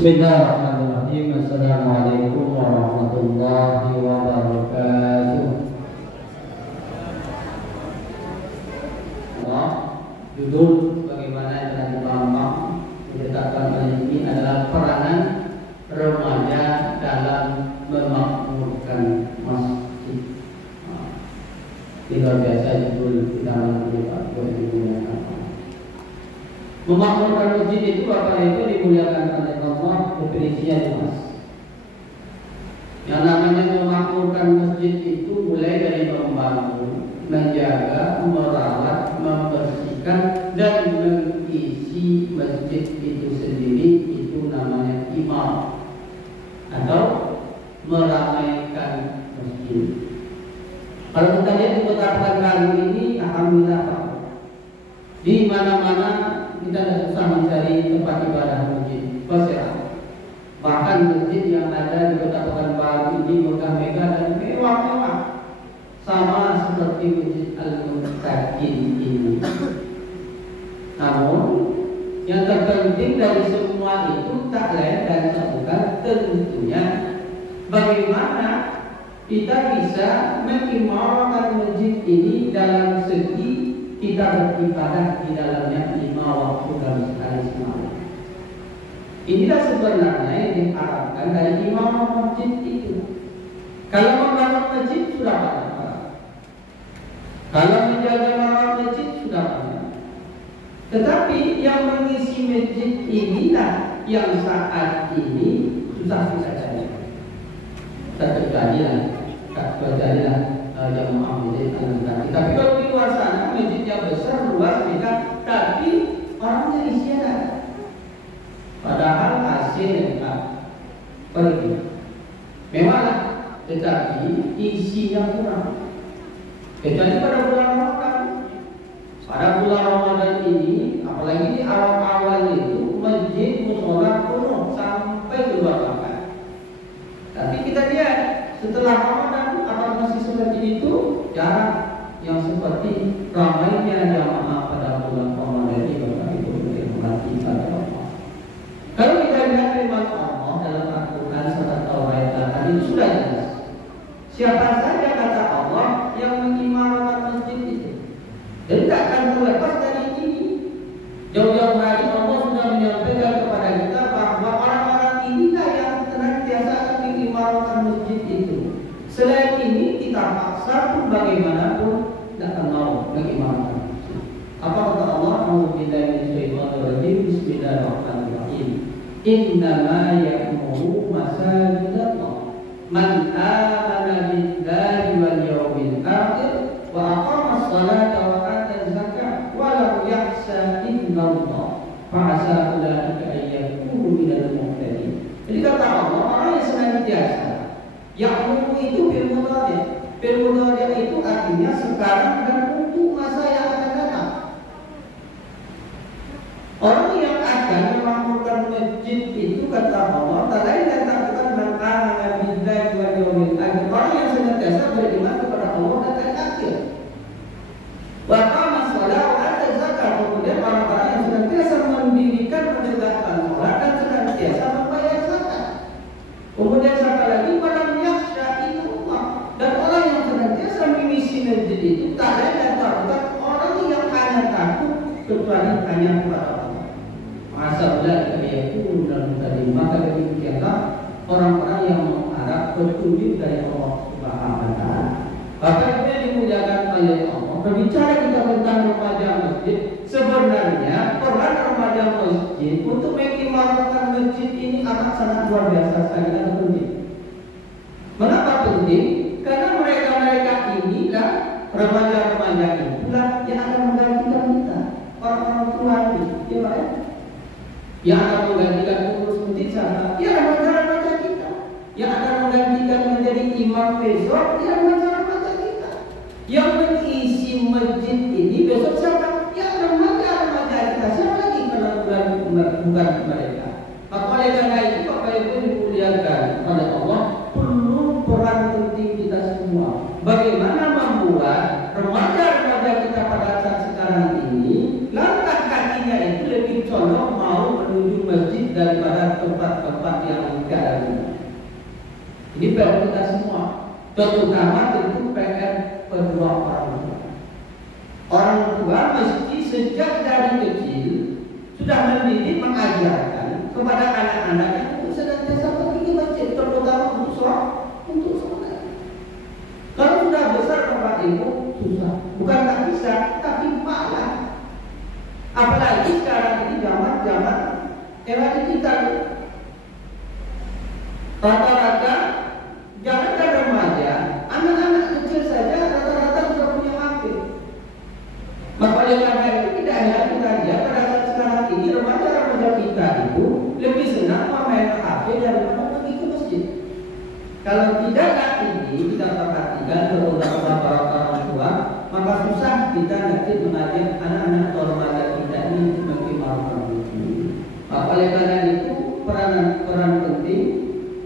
Bismillahirrahmanirrahim. Assalamualaikum warahmatullahi wabarakatuh. Judul bagaimana yang telah dibahas diletakkan oleh ini adalah peranan remaja dalam memakmurkan masjid. Tidak biasa judul kita mengenai dimuliakan. Memakmurkan masjid itu apa itu dimuliakan oleh Allah, definisinya jelas. Yang namanya memakmurkan masjid itu mulai dari membangun, menjaga, merawat, membersihkan dan mengisi masjid itu sendiri, itu namanya imam atau meramaikan masjid. Kalau kita lihat di kota Pekanbaru ini, alhamdulillah Pak, di mana-mana kita tidak susah mencari tempat ibadah masjid. Bahkan masjid yang ada di kota Pekanbaru ini megah-megah dan mewah-mewah, sama seperti masjid Al-Muttaqin ini. Namun yang terpenting dari semua itu tak lain dan tak bukan tentunya bagaimana kita bisa mengimarahkan masjid ini dalam segi kita beribadah di dalamnya 5 waktu dalam sekali semalam. Inilah sebenarnya yang diharapkan dari imam masjid itu. Kalau membangun masjid sudah banyak, kalau menjaga merawat masjid sudah banyak. Tetapi yang mengisi masjid inilah yang saat ini susah kita cari. Tak terjadilah jamaah masjid Al-Muttaqin. Tapi kalau di luar sana masjidnya besar, luas, megah, tapi orangnya isinya padahal hasilnya pergi. Memanglah, tetapi isinya kurang. Kecuali pada bulan Ramadan. Pada bulan Ramadan ini, apalagi di awal-awal itu masjid mushola penuh sampai keluar makan. Tapi kita lihat setelah Ramadan apa masih seperti itu? Jarang yang seperti ramainya jamaah pada bulan Ramadan ini. Bapak Ibu dihormati pada Allah. Kalau kita lihat firman Allah dalam Al-Quran surat Al-Baqarah tadi sudah jelas. Siapa saja kata Allah yang mengimarahkan masjid itu, dan tak akan terlepas dari ini. Jauh-jauh hari Allah sudah menyampaikan kepada kita bahwa orang-orang inilah yang senantiasa akan mengimarahkan masjid itu. Selain ini kita paksa pun bagaimanapun tidak akan mau mengimarahkan masjid. Apa kata Allah? Bismillahirrahmanirrahim. Innama ya'muru masajidallah man amana billahi wal yawmil akhir wa aqama as-salata wa ata az-zakata wa lam yakhsha illallah fa'asa ulaika an yakunu minal muhtadin. Jadi kata Allah, orang yang senantiasa ya'muru itu bil mudhari'. Bil mudhari' itu artinya sekarang dan untuk masa yang akan datang. Orang yang akan memakmurkan masjid itu kata Allah, tak lain dan tak bukan man amana billahi wal yawmil akhir. Orang yang senantiasa beriman kepada Allah dan hari akhir. Wa aqama shalah wa ata zakat. Kemudian orang-orang yang senantiasa mendirikan menegakkan salat dan senantiasa membayar zakat. Kemudian satu lagi pada yakhsha illallah. Dan orang yang senantiasa mengisi masjid itu tak lain dan tak bukan orang yang hanya takut kecuali hanya kepada Allah. Asal yaitu dalam tadi maka demikianlah orang-orang yang mengharap petunjuk dari Allah Subhanahu wa taala. Maka itu dimuliakan oleh Allah. Berbicara kita tentang remaja masjid, sebenarnya peran remaja masjid untuk mengimarahkan masjid ini amat sangat luar biasa sekali dan penting. Mengapa penting? Karena mereka-mereka inilah remaja-remaja inilah yang akan menggantikan kita, orang-orang tua ini, ya Pak ya? Yang akan menggantikan pengurus masjid sana, ya remaja-remaja kita. Yang akan menggantikan menjadi imam besok, ya remaja-remaja kita. Yang mengisi masjid ini besok siapa? Ya remaja-remaja kita. Siapa lagi kalau bukan mereka? Maka oleh karena itu Bapak Ibu dimuliakan oleh Allah, perlu peran penting kita semua. Bagaimana membuat remaja-remaja kita pada saat sekarang ini langkah kakinya itu lebih condong mau menuju masjid daripada tempat Ini PR kita semua, terutama tentu PR kedua orang tua. Orang tua mesti sejak dari kecil sudah mendidik, mengajarkan kepada anak-anaknya untuk senantiasa pergi ke masjid, terutama untuk sholat. Kalau sudah besar Bapak Ibu susah, bukan tak bisa, tapi malah. Apalagi sekarang ini zaman era digital. Rata-rata jangankan remaja, anak-anak kecil saja rata-rata sudah punya HP. Maka oleh karena itu tidak heran saja pada saat sekarang ini remaja-remaja kita itu lebih senang memainkan HP daripada pergi ke masjid. Kalau tidaklah ini kita perhatikan terutama para orang tua, maka susah kita nanti mengajak anak-anak atau remaja kita ini mengimarkan itu. Oleh karena itu peran penting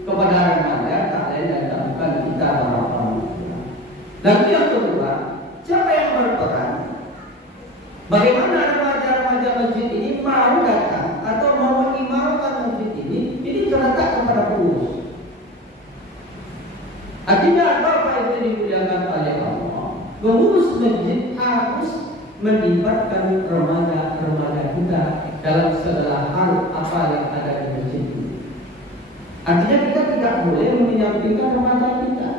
kepada remaja tak lain dan bukan kita para orang tua. Dan yang kedua, siapa yang berperan? Bagaimana remaja-remaja masjid ini mau datang atau mau mengimarkan masjid ini terletak kepada pengurus. Artinya Bapak Ibu dimuliakan oleh Allah, pengurus masjid harus melibatkan remaja-remaja kita dalam segala hal apa yang ada di masjid ini. Artinya kita tidak boleh menyampingkan remaja kita.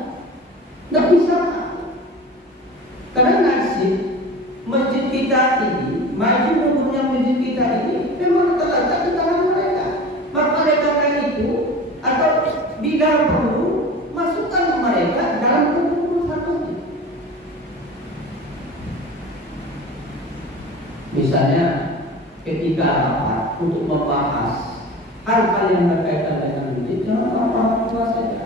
Tidak bisa. Karena nasib masjid kita ini, maju mundurnya masjid kita ini memang terletak di tangan mereka. Maka oleh karena itu, atau bila perlu masukkan mereka dalam kepengurusan ini. Misalnya ketika rapat untuk membahas hal-hal yang berkaitan dengan masjid, jangan orang tua saja.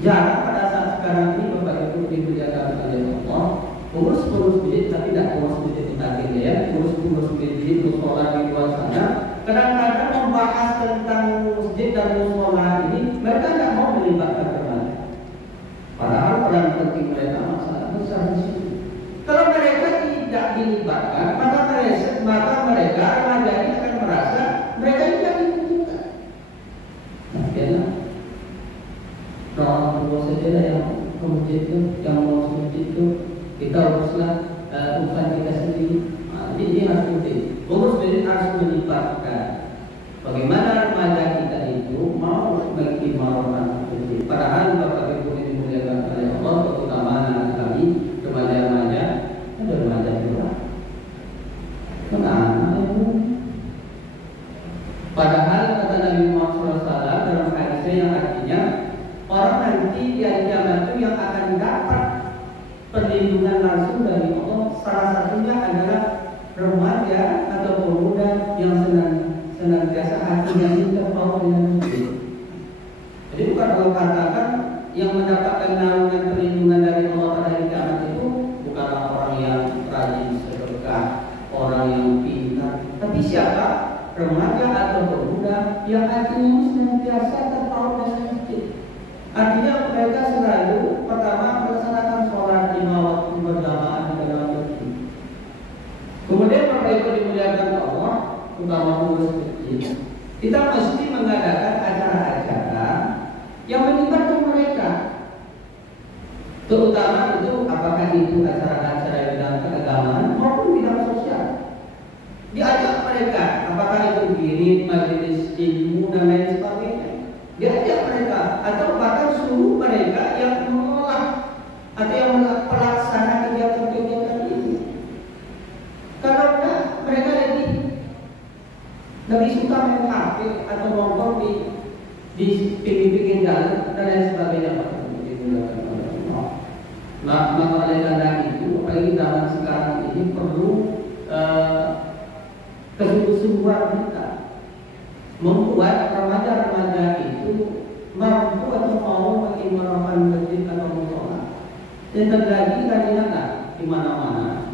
Jangan pada saat sekarang ini Bapak Ibu dimuliakan oleh Allah, pengurus masjid tapi tidak pengurus masjid di Taking ya, pengurus masjid musola di luar sana, kadang-kadang membahas tentang masjid dan musola ini, mereka tidak mau melibatkan remaja. Padahal peran penting mereka masalah besar di sini. Kalau mereka tidak dilibatkan, maka mereka remaja ini akan merasa mereka tidak dibutuhkan. Nah, karena orang tua saja yang ke masjid itu, yang mau masjid itu, kita uruslah urusan kita sendiri. Jadi ini harus penting. Pengurus masjid harus melibatkan. Bagaimana remaja kita itu mau mengimarkan masjid. Padahal Bapak Ibu dimuliakan oleh Allah, terutama anak kami remaja-remaja, ada remaja juga. Kenapa itu? Padahal kata Nabi Muhammad SAW dalam hadisnya yang artinya orang nanti di hari kiamat itu yang akan dapat perlindungan langsung dari Allah, salah satunya adalah remaja atau pemuda yang senantiasa hatinya ini terpaut dengan masjid. Jadi bukan kalau katakan yang mendapatkan naungan perlindungan dari Allah pada hari kiamat itu bukanlah orang yang rajin sedekah, orang yang pintar, tapi siapa? Remaja atau pemuda yang hatinya senantiasa terpaut dengan masjid. Artinya mereka selalu pertama melaksanakan sholat 5 waktu berjamaah di dalam masjid. Kemudian Bapak Ibu dimuliakan Allah, utama pengurus masjid, kita mesti mengadakan acara-acara yang melibatkan mereka. Terutama itu apakah itu acara-acara bidang keagamaan maupun bidang sosial. Diajak mereka, apakah itu giring, majelis ilmu dan lain sebagainya. Diajak mereka atau bahkan suruh mereka yang mengolah atau yang pelaksana kegiatan-kegiatan ini. Kalau enggak, mereka lebih suka main HP atau nongkrong di pinggir-pinggir jalan dan lain sebagainya. Maka oleh karena itu, apalagi zaman sekarang ini perlu kesungguh-sungguhan kita membuat remaja-remaja itu mampu atau mau mengimarkan masjid atau musola. Dan terjadi kadang-kadang di mana-mana